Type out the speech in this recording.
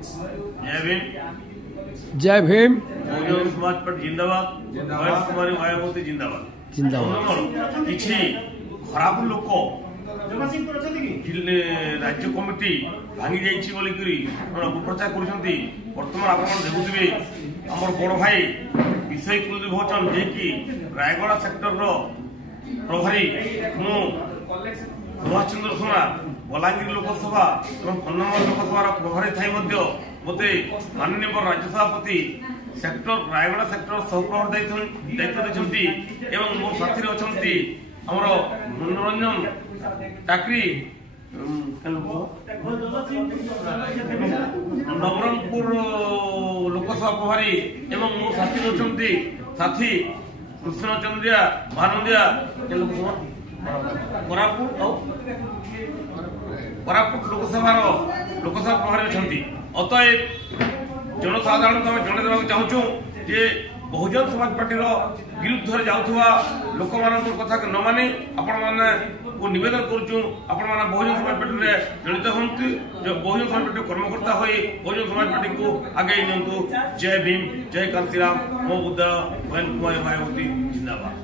जय भीम। जय भीम। बहुजन समाज पार्टी जिंदाबाद। कुमारी मायावती जिंदाबाद। जिंदाबाद। किछि खराब लोक राज्य कमिटी भांगी जाइछि बोली करी अपप्रचार करुछंती। वर्तमान आपण देखुथिबे हमर बड़ भाई विषय कुलदीप होचन जे कि रायगढ़ सेक्टर रो प्रभारी मु सुभाष चंद्र सोना बलांगीर लोकसभा और कन्नौज लोकसभा प्रभारी थाई मते माननीय राज्य सभापति सेक्टर रायगढ़ सेक्टर सहप्रभार दायित्व देछंती एवं मो साथी अछंती हमर मनोरंजन टाकरी नवरंगपुर लोकसभा प्रभारी एवं मो साथी अछंती साथी कृष्ण चंद्रिया भानुदिया कोरापुट लोकसभा प्रभारी अच्छा। अतएव जनसाधारण को जन देवा चाहूँ जे बहुजन समाज पार्टी विरुद्ध जाऊा लोक मान कथा न मानी आपण मैंने नवेदन करुचु आपण मैंने बहुजन समाज पार्टी में जड़ित हूँ बहुजन समाज पार्टी कर्मकर्ता हो बहुजन समाज पार्टी को आगे नियंतु। जय भीम, जय कांतिराम, मो बुद्ध, कुमारी मायावती जिंदाबाद।